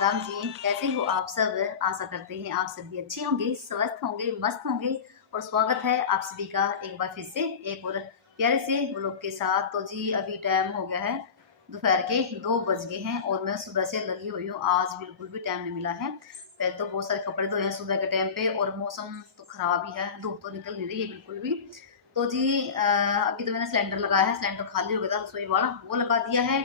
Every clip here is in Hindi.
राम जी, कैसे हो आप सब। आशा करते हैं आप सभी अच्छे होंगे, स्वस्थ होंगे, मस्त होंगे। और स्वागत है आप सभी का एक बार फिर से एक और प्यारे से व्लॉग के साथ। तो जी अभी टाइम हो गया है, दोपहर के 2 बज गए हैं और मैं सुबह से लगी हुई हूँ। आज बिल्कुल भी टाइम नहीं मिला है। पहले तो बहुत सारे कपड़े धोए हैं सुबह के टाइम पे, और मौसम तो खराब ही है, धूप तो निकल नहीं रही है बिल्कुल भी। तो जी अभी तो मैंने सिलेंडर लगाया है, सिलेंडर खाली हो गया था रसोई वाला, वो लगा दिया है।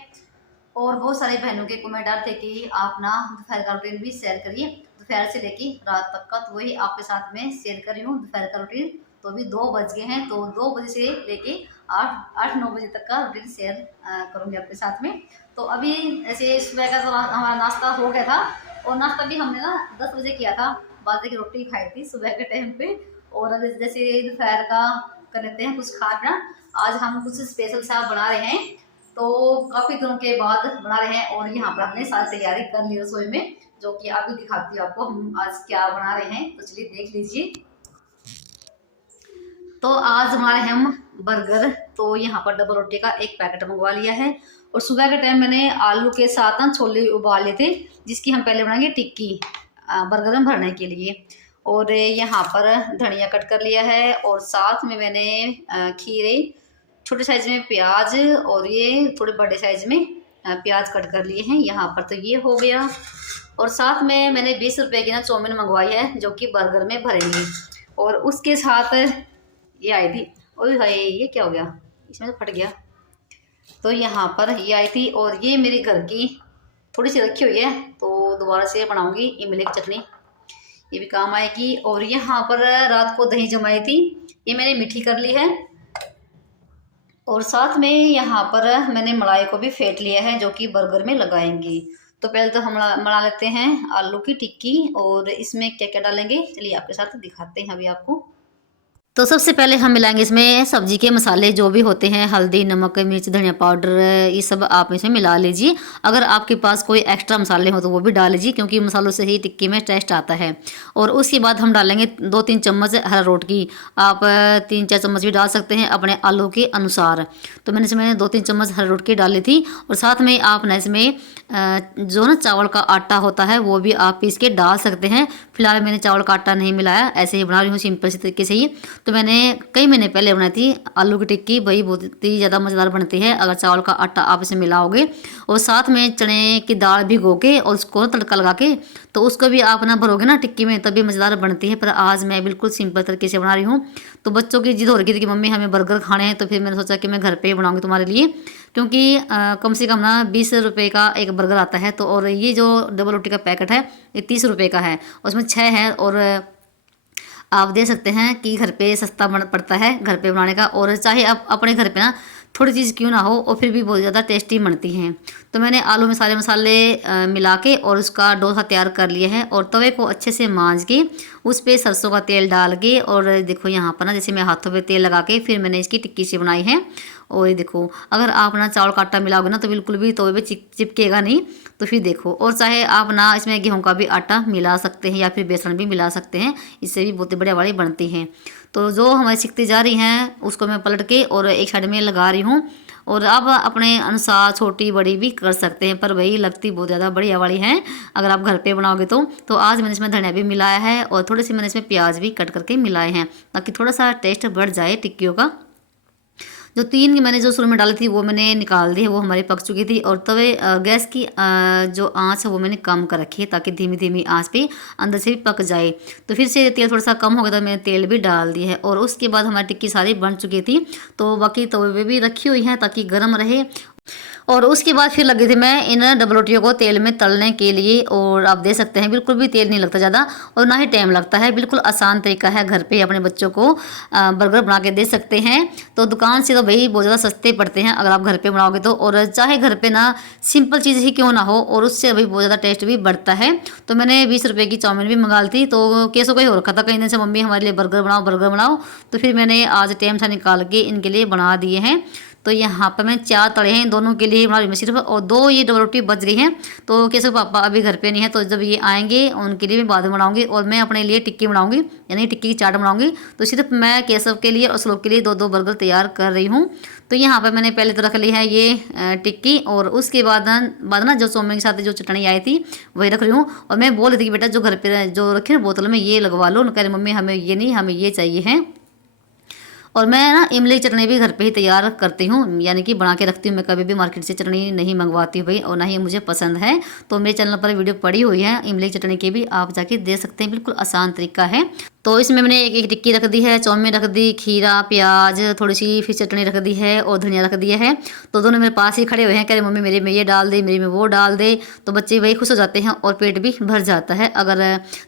और बहुत सारे बहनों के कमेंट आते थे कि आप ना दोपहर का रूटीन भी शेयर करिए, दोपहर से लेके रात तक का। तो वही आपके साथ में शेयर कर रही हूँ दोपहर का रूटीन। तो अभी 2 बज गए हैं, तो 2 बजे से लेके 8-9 बजे तक का रूटीन शेयर करूँगी आपके साथ में। तो अभी ऐसे सुबह का तो हमारा नाश्ता हो गया था, और नाश्ता भी हमने ना 10 बजे किया था। बाजरे की रोटी खाई थी सुबह के टाइम पे। और जैसे दोपहर का कर लेते हैं कुछ खा पीना। आज हम कुछ स्पेशल सा बना रहे हैं, तो काफी दिनों के बाद बना रहे हैं। और यहाँ पर हमने सारी तैयारी कर ली रसोई में, जो कि अभी दिखाती हूँ आपको हम आज क्या बना रहे हैं। तो चलिए देख लीजिए। तो आज बना रहे हैं हम बर्गर। तो यहाँ पर डबल रोटी का एक पैकेट मंगवा लिया है। और सुबह के टाइम मैंने आलू के साथ ना छोले उबाले थे, जिसकी हम पहले बनाएंगे टिक्की बर्गर में भरने के लिए। और यहाँ पर धनिया कट कर लिया है, और साथ में मैंने खीरे, छोटे साइज में प्याज, और ये थोड़े बड़े साइज में प्याज कट कर लिए हैं। यहाँ पर तो ये हो गया। और साथ में मैंने 20 रुपए की ना चाउमीन मंगवाई है, जो कि बर्गर में भरेंगे। और उसके साथ ये आई थी, ओए हाय ये क्या हो गया, इसमें तो फट गया। तो यहाँ पर ये आई थी, और ये मेरे घर की थोड़ी सी रखी हुई है, तो दोबारा से बनाऊंगी इमली की चटनी, ये भी काम आएगी। और यहाँ पर रात को दही जमाई थी, ये मैंने मीठी कर ली है। और साथ में यहाँ पर मैंने मलाई को भी फेंट लिया है, जो कि बर्गर में लगाएंगी। तो पहले तो हम बना लेते हैं आलू की टिक्की। और इसमें क्या क्या डालेंगे चलिए आपके साथ दिखाते हैं अभी आपको। तो सबसे पहले हम मिलाएंगे इसमें सब्जी के मसाले जो भी होते हैं, हल्दी, नमक, मिर्च, धनिया पाउडर, ये सब आप इसमें मिला लीजिए। अगर आपके पास कोई एक्स्ट्रा मसाले हो तो वो भी डाल लीजिए, क्योंकि मसालों से ही टिक्की में टेस्ट आता है। और उसके बाद हम डालेंगे 2-3 चम्मच अरारोट की। आप 3-4 चम्मच भी डाल सकते हैं अपने आलू के अनुसार। तो मैंने इसमें 2-3 चम्मच अरारोट की डाली थी। और साथ में आप ना इसमें जो ना चावल का आटा होता है वो भी आप पीस के डाल सकते हैं। फिलहाल मैंने चावल का आटा नहीं मिलाया, ऐसे ही बना रही हूँ सिंपल सी तरीके से ही। तो मैंने कई महीने पहले बनाई थी आलू की टिक्की, वही बहुत ही ज़्यादा मज़ेदार बनती है अगर चावल का आटा आप इसे मिलाओगे। और साथ में चने की दाल भिगो के और उसको तड़का लगा के, तो उसको भी आप ना भरोगे ना टिक्की में, तभी मज़ेदार बनती है। पर आज मैं बिल्कुल सिंपल तरीके से बना रही हूँ। तो बच्चों की जिद हो रही थी कि मम्मी हमें बर्गर खाने हैं, तो फिर मैंने सोचा कि मैं घर पे ही बनाऊँगी तुम्हारे लिए, क्योंकि कम से कम ना 20 रुपये का एक बर्गर आता है। तो और ये जो डबल रोटी का पैकेट है ये 30 रुपये का है, उसमें 6 है। और आप दे सकते हैं कि घर पे सस्ता पड़ता है घर पे बनाने का। और चाहे आप अपने घर पे ना थोड़ी चीज़ क्यों ना हो, और फिर भी बहुत ज़्यादा टेस्टी बनती हैं। तो मैंने आलू में सारे मसाले मिला के और उसका डोसा तैयार कर लिया है। और तवे को अच्छे से मांज के उस पर सरसों का तेल डाल के, और देखो यहाँ पर ना जैसे मैं हाथों पे तेल लगा के फिर मैंने इसकी टिक्की सी बनाई है। और ये देखो, अगर आप ना चावल का आटा मिलाओगे ना तो बिल्कुल भी तवे पे चिपकेगा नहीं। तो फिर देखो, और चाहे आप ना इसमें गेहूं का भी आटा मिला सकते हैं या फिर बेसन भी मिला सकते हैं, इससे भी बहुत बढ़िया वाली बनती हैं। तो जो हमारी सिकती जा रही हैं उसको मैं पलट के और एक साइड में लगा रही हूँ। और आप अपने अनुसार छोटी बड़ी भी कर सकते हैं, पर वही लगती बहुत ज़्यादा बढ़िया वाली हैं अगर आप घर पे बनाओगे तो आज मैंने इसमें धनिया भी मिलाया है, और थोड़ी सी मैंने इसमें प्याज भी कट करके मिलाए हैं, ताकि थोड़ा सा टेस्ट बढ़ जाए टिक्कियों का। जो 3 मैंने जो शुरू में डाली थी वो मैंने निकाल दी है, वो हमारी पक चुकी थी। और तवे गैस की जो आंच है वो मैंने कम कर रखी है, ताकि धीमी धीमी आंच पे अंदर से भी पक जाए। तो फिर से तेल थोड़ा सा कम हो गया था, मैंने तेल भी डाल दिया है। और उसके बाद हमारी टिक्की सारी बन चुकी थी, तो बाकी तवे पे भी रखी हुई हैं ताकि गर्म रहे। और उसके बाद फिर लगी थी मैं इन डबल रोटियों को तेल में तलने के लिए। और आप देख सकते हैं बिल्कुल भी तेल नहीं लगता ज़्यादा, और ना ही टाइम लगता है। बिल्कुल आसान तरीका है, घर पे अपने बच्चों को बर्गर बना के दे सकते हैं। तो दुकान से तो भाई बहुत ज़्यादा सस्ते पड़ते हैं अगर आप घर पे बनाओगे तो। और चाहे घर पे ना सिंपल चीज़ ही क्यों ना हो, और उससे अभी बहुत ज़्यादा टेस्ट भी बढ़ता है। तो मैंने 20 रुपये की चाउमीन भी मंगा ली थी। तो केसों को ही हो रखा था कहीं दिन से, मम्मी हमारे लिए बर्गर बनाओ बर्गर बनाओ। तो फिर मैंने आज टाइम था निकाल के इनके लिए बना दिए हैं। तो यहाँ पर मैं 4 तड़े हैं, दोनों के लिए बना रही हूँ सिर्फ, और 2 ये डबल रोटी बच गई हैं। तो कैसे पापा अभी घर पे नहीं है, तो जब ये आएंगे उनके लिए मैं बाद में बनाऊंगी, और मैं अपने लिए टिक्की बनाऊंगी, यानी टिक्की की चाट बनाऊंगी। तो सिर्फ मैं केशव के लिए और श्लोक के लिए 2-2 बर्गर तैयार कर रही हूँ। तो यहाँ पर मैंने पहले तो रख ली है ये टिक्की, और उसके बाद ना जो चाउमीन के साथ जो चटनी आई थी वही रख रही हूँ। और मैं बोल रही थी कि बेटा जो घर पे जो रखी है बोतल में ये लगवा लो, कह रही मम्मी हमें ये नहीं, हमें ये चाहिए है। और मैं ना इमली की चटनी भी घर पे ही तैयार करती हूँ, यानी कि बना के रखती हूँ। मैं कभी भी मार्केट से चटनी नहीं मंगवाती हूँ भाई, और ना ही मुझे पसंद है। तो मेरे चैनल पर वीडियो पड़ी हुई है इमली की चटनी की भी, आप जाके दे सकते हैं, बिल्कुल आसान तरीका है। तो इसमें मैंने एक टिक्की रख दी है, चाउमीन रख दी, खीरा प्याज थोड़ी सी फिर चटनी रख दी है, और धनिया रख दिया है। तो दोनों मेरे पास ही खड़े हुए हैं, कह रहे मम्मी मेरे में ये डाल दे, मेरे में वो डाल दे। तो बच्चे वही खुश हो जाते हैं और पेट भी भर जाता है। अगर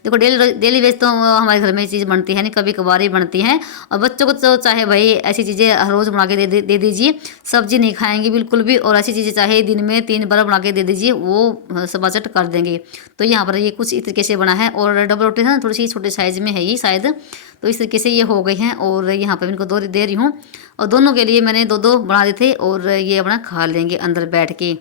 देखो डेली वेज तो हमारे घर में ये चीज़ बनती है नहीं, कभी कभार ही बनती है। और बच्चों को तो चाहे भाई ऐसी चीज़ें हर रोज़ बना के दे दीजिए, सब्जी नहीं खाएंगे बिल्कुल भी, और ऐसी चीज़ें चाहे दिन में 3 बार बना के दे दीजिए, वो सबाचट कर देंगे। तो यहाँ पर ये कुछ इस तरीके से बना है, और डबल रोटी है ना थोड़ी सी छोटे साइज़ में है ये शायद, तो इस तरीके से ये हो गई हैं। और यहाँ पर इनको 2 दे रही हूँ, और दोनों के लिए मैंने 2-2 बना दिए थे, और ये अपना खा लेंगे अंदर बैठ के।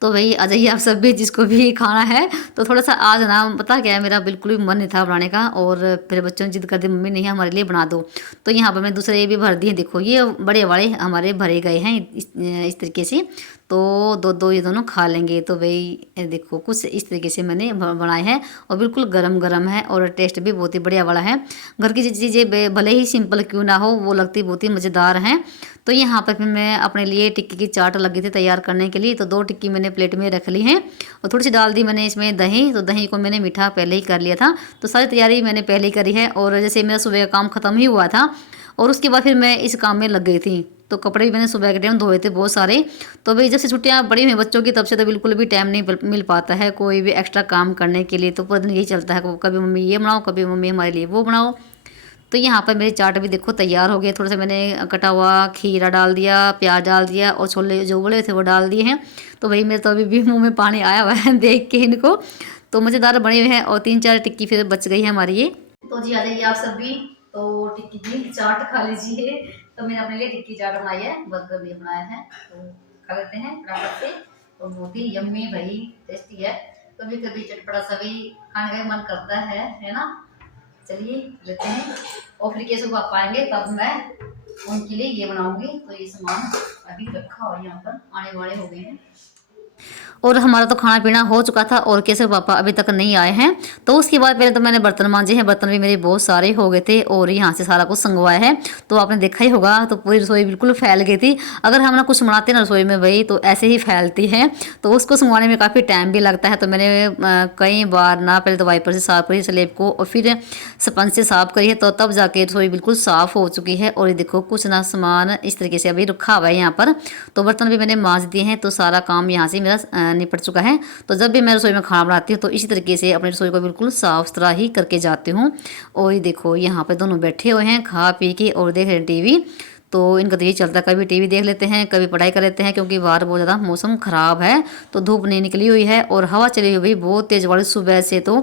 तो भाई आ जाइए आप सब भी, जिसको भी खाना है। तो थोड़ा सा आज ना पता क्या है, मेरा बिल्कुल भी मन नहीं था बनाने का, और फिर बच्चों ने जिद कर दी मम्मी नहीं हमारे लिए बना दो। तो यहाँ पर मैं दूसरे भी भर दिए, देखो ये बड़े वाले हमारे भरे गए हैं इस तरीके से। तो 2-2 ये दोनों खा लेंगे। तो भाई देखो कुछ इस तरीके से मैंने बनाए हैं, और बिल्कुल गरम गरम है, और टेस्ट भी बहुत ही बढ़िया वाला है। घर की चीज़ें भले ही सिंपल क्यों ना हो, वो लगती बहुत ही मज़ेदार हैं। तो यहाँ पर फिर मैं अपने लिए टिक्की की चाट लगी थी तैयार करने के लिए। तो 2 टिक्की मैंने प्लेट में रख ली हैं, और थोड़ी सी डाल दी मैंने इसमें दही। तो दही को मैंने मीठा पहले ही कर लिया था, तो सारी तैयारी मैंने पहले ही करी है। और जैसे मेरा सुबह का काम ख़त्म ही हुआ था, और उसके बाद फिर मैं इस काम में लग गई थी। तो कपड़े भी मैंने सुबह के टाइम धोए थे बहुत सारे। तो भाई जब से छुट्टियाँ बड़ी हुई बच्चों की, तब से तो बिल्कुल भी टाइम नहीं मिल पाता है कोई भी एक्स्ट्रा काम करने के लिए। तो पूरा दिन यही चलता है, कभी मम्मी ये बनाओ, कभी मम्मी हमारे लिए वो बनाओ। तो यहाँ पर मेरी चाट भी देखो तैयार हो गई। थोड़ा सा मैंने कटा हुआ खीरा डाल दिया, प्याज डाल दिया, और छोले जो बोले थे वो डाल दिए हैं। तो भाई मेरे तो अभी भी मुंह में पानी आया हुआ है देख के इनको। तो मज़ेदार बने हुए हैं, और 3-4 टिक्की फिर बच गई है हमारी ये। तो जी आ जाइए आप सब भी, तो टिक्की की चाट खा लीजिए। तो मैंने अपने लिए टिक्की चाट बनाई है, बर्गर भी बनाया है, तो खा लेते हैं फटाफट से। तो बहुत ही यम्मी भाई टेस्टी है। कभी कभी चटपटा सा भी खाने का मन करता है ना। चलिए लेते हैं, और फिर कैसे पापा आएंगे तब मैं उनके लिए ये बनाऊंगी। तो ये सामान अभी रखा और यहाँ पर आने वाले हो गए हैं। और हमारा तो खाना पीना हो चुका था, और कैसे पापा अभी तक नहीं आए हैं। तो उसके बाद पहले तो मैंने बर्तन मांजे हैं, बर्तन भी मेरे बहुत सारे हो गए थे, और यहाँ से सारा कुछ संगवाया है। तो आपने देखा ही होगा, तो पूरी रसोई बिल्कुल फैल गई थी। अगर हम ना कुछ बनाते ना रसोई में भाई, तो ऐसे ही फैलती है। तो उसको संगवाने में काफ़ी टाइम भी लगता है। तो मैंने कई बार ना पहले तो वाइपर से साफ करी स्लेब को, और फिर स्पंज से साफ करी है, तो तब जाके रसोई बिल्कुल साफ़ हो चुकी है। और ये देखो कुछ ना सामान इस तरीके से अभी रखा हुआ है यहाँ पर। तो बर्तन भी मैंने मांज दिए हैं, तो सारा काम यहाँ से मेरा निपट चुका है। तो जब भी मैं रसोई में खाना बनाती हूँ, तो इसी तरीके से अपनी रसोई को बिल्कुल साफ सुथरा ही करके जाती हूँ। और ये देखो यहाँ पे दोनों बैठे हुए हैं खा पी के, और देख रहे हैं टीवी। तो इनका तो यही चलता है, कभी टीवी देख लेते हैं, कभी पढ़ाई कर लेते हैं, क्योंकि बाहर बहुत ज़्यादा मौसम ख़राब है। तो धूप नहीं निकली हुई है, और हवा चली हुई बहुत तेज़ वाली सुबह से। तो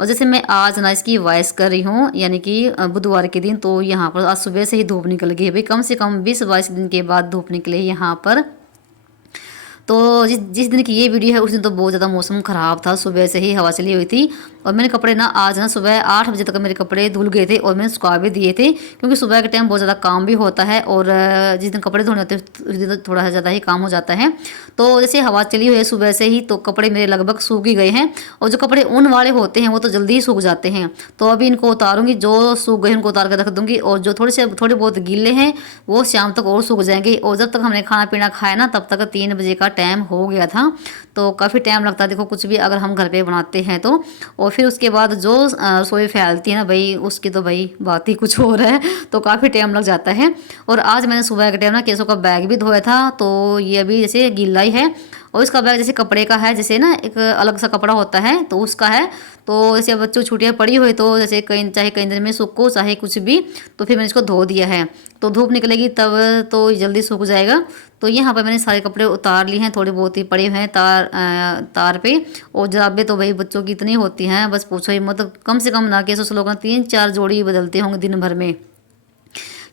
और जैसे मैं आज ना इसकी वॉइस कर रही हूँ, यानी कि बुधवार के दिन, तो यहाँ पर आज सुबह से ही धूप निकल गई है भाई। कम से कम 20-22 दिन के बाद धूप निकली है यहाँ पर। तो जिस दिन की ये वीडियो है उस दिन तो बहुत ज़्यादा मौसम ख़राब था, सुबह से ही हवा चली हुई थी। और मैंने कपड़े ना आज ना सुबह 8 बजे तक मेरे कपड़े धुल गए थे, और मैंने सुखा भी दिए थे, क्योंकि सुबह के टाइम बहुत ज़्यादा काम भी होता है। और जिस दिन कपड़े धोने होते हैं उस दिन तो थोड़ा सा ज़्यादा ही काम हो जाता है। तो जैसे हवा चली हुई है सुबह से ही, तो कपड़े मेरे लगभग सूख ही गए हैं। और जो कपड़े ऊन वाले होते हैं वो तो जल्दी ही सूख जाते हैं। तो अभी इनको उतारूंगी, जो सूख गए उनको उतार कर रख दूँगी, और जो थोड़े बहुत गीले हैं वो शाम तक और सूख जाएंगे। और जब तक हमने खाना पीना खाया ना, तब तक 3 बजे का टाइम हो गया था। तो काफ़ी टाइम लगता है देखो कुछ भी अगर हम घर पे बनाते हैं तो। और फिर उसके बाद जो रसोई फैलती है ना भाई, उसकी तो भाई बात ही कुछ और है। तो काफ़ी टाइम लग जाता है। और आज मैंने सुबह के टाइम ना केसों का बैग भी धोया था, तो ये अभी जैसे गीला ही है। और इसका बैग जैसे कपड़े का है, जैसे ना एक अलग सा कपड़ा होता है तो उसका है। तो जैसे बच्चों छुट्टियाँ पड़ी हुई, तो जैसे चाहे कई दिन में सूखो चाहे कुछ भी, तो फिर मैंने इसको धो दिया है। तो धूप निकलेगी तब तो जल्दी सूख जाएगा। तो यहाँ पर मैंने सारे कपड़े उतार लिए हैं, थोड़े बहुत ही पड़े हुए हैं तार पे। और जराबें तो भाई बच्चों की इतनी होती हैं, बस पूछो ही, मतलब कम से कम ना के 100 लोग 3-4 जोड़ी बदलते होंगे दिन भर में,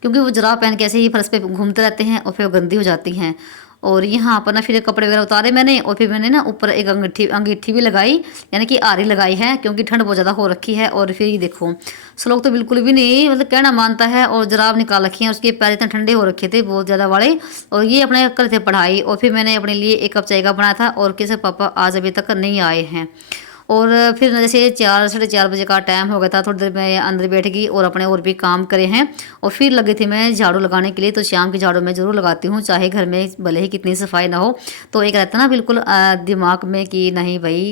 क्योंकि वो जुराब पहन के ऐसे ही फर्श पे घूमते रहते हैं और फिर वो गंदी हो जाती हैं। और यहाँ पर ना फिर कपड़े वगैरह उतारे मैंने, और फिर मैंने ना ऊपर एक अंगीठी भी लगाई, यानी कि आरी लगाई है, क्योंकि ठंड बहुत ज़्यादा हो रखी है। और फिर ये देखो श्लोक तो बिल्कुल भी नहीं मतलब कहना मानता है, और जुराब निकाल रखी हैं, उसके पैर इतने ठंडे हो रखे थे बहुत ज़्यादा वाले। और ये अपने कर थे पढ़ाई, और फिर मैंने अपने लिए एक कप चाय का बनाया था, और किसी पापा आज अभी तक नहीं आए हैं। और फिर जैसे 4 साढ़े 4 बजे का टाइम हो गया था, थोड़ी देर मैं अंदर बैठ गई और अपने और भी काम करे हैं। और फिर लगी थी मैं झाड़ू लगाने के लिए। तो शाम की झाड़ू मैं ज़रूर लगाती हूँ, चाहे घर में भले ही कितनी सफाई ना हो। तो एक रहता ना बिल्कुल दिमाग में कि नहीं भाई,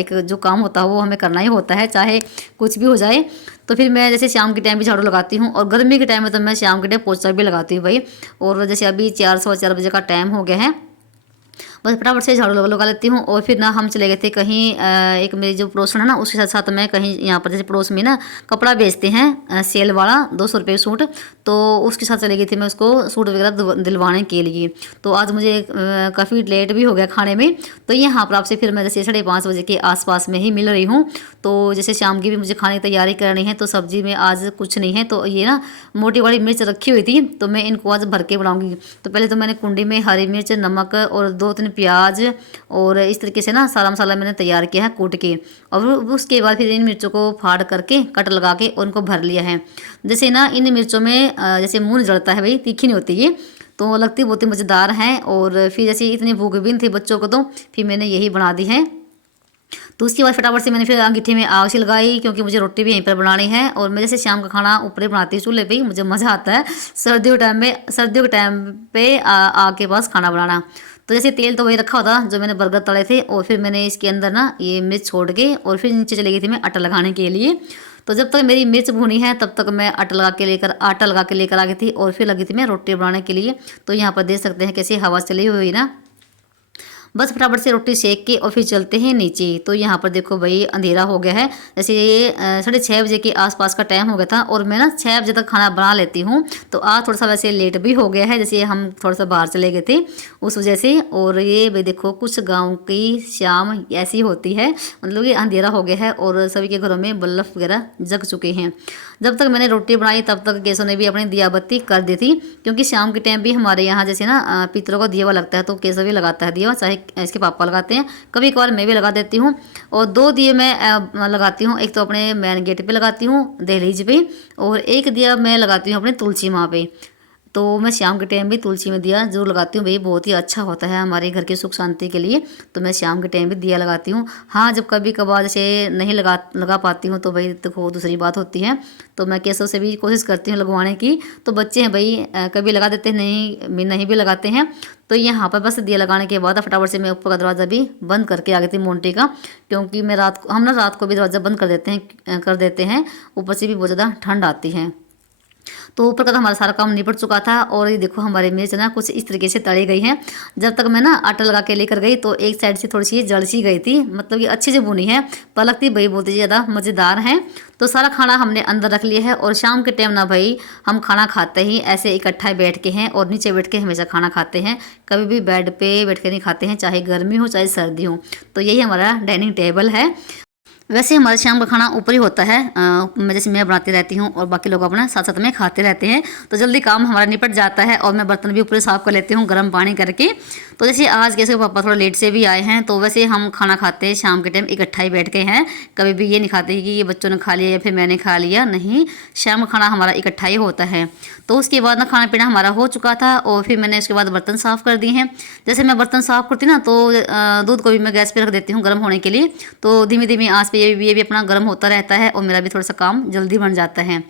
एक जो काम होता है वो हमें करना ही होता है, चाहे कुछ भी हो जाए। तो फिर मैं जैसे शाम के टाइम भी झाड़ू लगाती हूँ, और गर्मी के टाइम में तो मैं शाम के टाइम पोछा भी लगाती हूँ भाई। और जैसे अभी 4 सवा 4 बजे का टाइम हो गया है, बस फटाफट से झाड़ू लगा लेती हूँ। और फिर ना हम चले गए थे कहीं, एक मेरी जो पड़ोसन है ना उसके साथ साथ मैं कहीं यहाँ पर जैसे पड़ोस में ना कपड़ा बेचते हैं सेल वाला 200 रुपये सूट, तो उसके साथ चली गई थी मैं उसको सूट वगैरह दिलवाने के लिए। तो आज मुझे काफ़ी लेट भी हो गया खाने में। तो यहाँ पर आपसे फिर मैं जैसे 5:30 बजे के आसपास में ही मिल रही हूँ। तो जैसे शाम की भी मुझे खाने की तैयारी करनी है, तो सब्जी में आज कुछ नहीं है। तो ये ना मोटी वाली मिर्च रखी हुई थी, तो मैं इनको आज भर के बनाऊँगी। तो पहले तो मैंने कुंडी में हरी मिर्च, नमक और 2-3 प्याज और इस तरीके से ना सारा मसाला मैंने तैयार किया है कूट के। और उसके बाद फिर इन मिर्चों को फाड़ करके कट लगा के और उनको भर लिया है। जैसे ना इन मिर्चों में जैसे मुंह जलता है भाई, तीखी नहीं होती ये, तो लगती बहुत ही मज़ेदार हैं। और फिर जैसे इतनी भूख भी नहीं थी बच्चों को, तो फिर मैंने यही बना दी है। तो उसके बाद फटाफट से मैंने फिर अंगीठी में आग से लगाई, क्योंकि मुझे रोटी भी यहीं पर बनानी है। और मैं जैसे शाम का खाना ऊपर ही बनाती हूँ चूल्हे पे ही, मुझे मज़ा आता है सर्दियों के टाइम पे आग के पास खाना बनाना। तो जैसे तेल तो वही रखा होता जो मैंने बर्गर तले थे, और फिर मैंने इसके अंदर ना ये मिर्च छोड़ के और फिर नीचे चली गई थी मैं आटा लगाने के लिए। तो जब तक मेरी मिर्च भुनी है तब तक मैं आटा लगा के लेकर आ गई थी, और फिर लगी थी मैं रोटी बनाने के लिए। तो यहाँ पर देख सकते हैं कैसे हवा चली हुई ना, बस फटाफट से रोटी सेक के और फिर चलते हैं नीचे। तो यहाँ पर देखो भाई अंधेरा हो गया है, जैसे ये 6:30 बजे के आसपास का टाइम हो गया था, और मैं ना 6 बजे तक खाना बना लेती हूँ। तो आज थोड़ा सा वैसे लेट भी हो गया है, जैसे हम थोड़ा सा बाहर चले गए थे उस वजह से। और ये भाई देखो कुछ गाँव की शाम ऐसी होती है, मतलब ये अंधेरा हो गया है और सभी के घरों में बल्ब वगैरह जग चुके हैं। जब तक मैंने रोटी बनाई तब तक केसों ने भी अपनी दिया बत्ती कर दी थी, क्योंकि शाम के टाइम भी हमारे यहाँ जैसे ना पितरों का दिया लगता है, तो केसो भी लगाता है दिया, चाहे इसके पापा लगाते हैं, कभी कभार मैं भी लगा देती हूँ। और 2 दिए मैं लगाती हूँ, एक तो अपने मेन गेट पे लगाती हूँ दहलीज पे, और एक दिया मैं लगाती हूँ अपने तुलसी माँ पे। तो मैं शाम के टाइम भी तुलसी में दिया जरूर लगाती हूँ भाई, बहुत ही अच्छा होता है हमारे घर की सुख शांति के लिए। तो मैं शाम के टाइम भी दिया लगाती हूँ। हाँ, जब कभी कभार जैसे नहीं लगा पाती हूँ तो भाई देखो दूसरी बात होती है, तो मैं कैसों से भी कोशिश करती हूँ लगवाने की। तो बच्चे हैं भाई, कभी लगा देते हैं, नहीं भी लगाते हैं। तो यहाँ पर बस दिया लगाने के बाद फटाफट से मैं ऊपर का दरवाज़ा भी बंद करके आ गई थी मोन्टी का, क्योंकि मैं हम ना रात को भी दरवाज़ा बंद कर देते हैं, ऊपर से भी बहुत ज़्यादा ठंड आती है। तो ऊपर का तो हमारा सारा काम निपट चुका था। और ये देखो हमारी मिर्च ना कुछ इस तरीके से तली गई है। जब तक मैं ना आटा लगा के लेकर गई तो एक साइड से थोड़ी सी जल सी गई थी, मतलब ये अच्छी से भुनी है, पलक थी भाई, बहुत ही ज़्यादा मज़ेदार है। तो सारा खाना हमने अंदर रख लिया है। और शाम के टाइम ना भाई हम खाना खाते ही ऐसे इकट्ठा बैठ के हैं, और नीचे बैठ के हमेशा खाना खाते हैं, कभी भी बेड पे बैठ के नहीं खाते हैं, चाहे गर्मी हो चाहे सर्दी हो। तो यही हमारा डाइनिंग टेबल है। वैसे हमारे शाम का खाना ऊपर ही होता है, जैसे मैं बनाती रहती हूँ और बाकी लोग अपना साथ साथ में खाते रहते हैं, तो जल्दी काम हमारा निपट जाता है। और मैं बर्तन भी ऊपर साफ़ कर लेती हूँ गर्म पानी करके। तो जैसे आज कैसे पापा थोड़ा लेट से भी आए हैं, तो वैसे हम खाना खाते हैं शाम के टाइम इकट्ठा ही बैठ के हैं, कभी भी ये नहीं खाते कि ये बच्चों ने खा लिया या फिर मैंने खा लिया, नहीं, शाम का खाना हमारा इकट्ठा ही होता है। तो उसके बाद ना खाना पीना हमारा हो चुका था, और फिर मैंने उसके बाद बर्तन साफ़ कर दिए हैं। जैसे मैं बर्तन साफ़ करती ना, तो दूध को भी मैं गैस पे रख देती हूँ गर्म होने के लिए, तो धीमी धीमी आँच पे ये भी अपना गर्म होता रहता है, और मेरा भी थोड़ा सा काम जल्दी बन जाता है।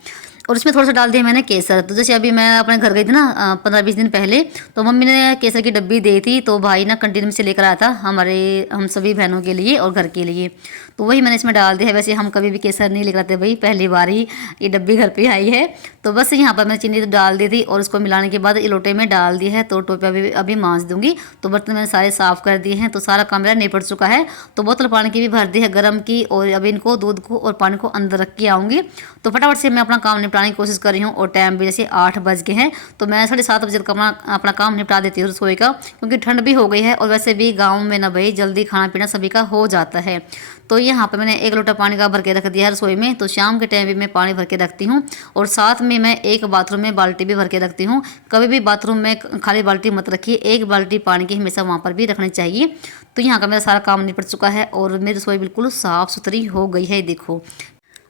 और उसमें थोड़ा सा डाल दिया मैंने केसर। तो जैसे अभी मैं अपने घर गई थी ना 15-20 दिन पहले, तो मम्मी ने केसर की डब्बी दी थी, तो भाई ना कंटीन में से लेकर आया था हम सभी बहनों के लिए और घर के लिए, तो वही मैंने इसमें डाल दिया है। वैसे हम कभी भी केसर नहीं लेकर आते भाई, पहली बार ही ये डब्बी घर पे आई है। तो बस यहाँ पर मैंने चीनी तो डाल दी थी, और उसको मिलाने के बाद ये लोटे में डाल दिया है। तो टोपे अभी मांज दूंगी। तो बर्तन मैंने सारे साफ़ कर दिए हैं, तो सारा काम मेरा निपट चुका है। तो बोतल पानी की भी भर दी है गर्म की, और अभी इनको दूध को और पानी को अंदर रख के आऊँगी। तो फटाफट से मैं अपना काम निपटा निपटाने की कोशिश कर रही हूँ और टाइम भी जैसे 8 बज गए हैं। तो मैं 7:30 बजे तक अपना काम निपटा देती हूँ रसोई का, क्योंकि ठंड भी हो गई है और वैसे भी गाँव में ना भाई जल्दी खाना पीना सभी का हो जाता है। तो यहाँ पर मैंने 1 लोटा पानी का भर के रख दिया है रसोई में। तो शाम के टाइम भी मैं पानी भर के रखती हूँ और साथ में मैं एक बाथरूम में बाल्टी भी भर के रखती हूँ। कभी भी बाथरूम में खाली बाल्टी मत रखिए, एक बाल्टी पानी की हमेशा वहाँ पर भी रखनी चाहिए। तो यहाँ का मेरा सारा काम निपट चुका है और मेरी रसोई बिल्कुल साफ़ सुथरी हो गई है, देखो।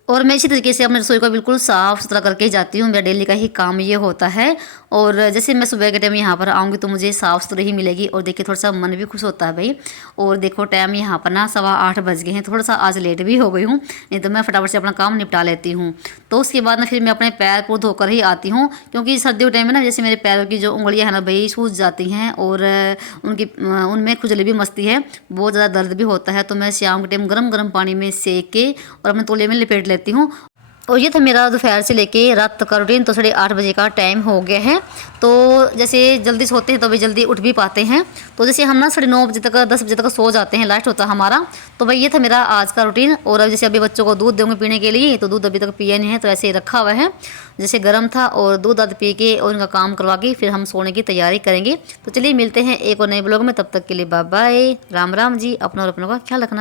और मैं इसी तरीके से अपने रसोई को बिल्कुल साफ़ सुथरा करके ही जाती हूँ, मेरा डेली का ही काम ये होता है। और जैसे मैं सुबह के टाइम यहाँ पर आऊँगी तो मुझे साफ़ सुथरी ही मिलेगी और देखिए थोड़ा सा मन भी खुश होता है भाई। और देखो टाइम यहाँ पर ना 7:15 बज गए हैं, थोड़ा सा आज लेट भी हो गई हूँ, नहीं तो मैं फटाफट से अपना काम निपटा लेती हूँ। तो उसके बाद ना फिर मैं अपने पैर को धोकर ही आती हूँ, क्योंकि सर्दियों के टाइम में ना जैसे मेरे पैरों की जो उंगलियाँ हैं ना भाई सूज जाती हैं और उनमें खुजली भी मचती है, बहुत ज़्यादा दर्द भी होता है। तो मैं शाम के टाइम गरम गरम पानी में सेक के और अपने तौलिए में लपेट लेती हूँ। और ये था मेरा दोपहर से लेके रात तक का रूटीन। तो 8:30 बजे का टाइम हो गया है। तो जैसे जल्दी सोते हैं तो भाई जल्दी उठ भी पाते हैं। तो जैसे हम ना 9:30 बजे तक 10 बजे तक सो जाते हैं, लास्ट होता है हमारा। तो भाई ये था मेरा आज का रूटीन। और अब जैसे अभी बच्चों को दूध दूँगी पीने के लिए, तो दूध अभी तक पिया नहीं है, तो ऐसे ही रखा हुआ है जैसे गर्म था। और दूध पी के और उनका काम करवा के फिर हम सोने की तैयारी करेंगे। तो चलिए मिलते हैं एक और नए ब्लॉग में, तब तक के लिए बाय बाय, राम राम जी। अपना और अपनों का ख्याल रखना।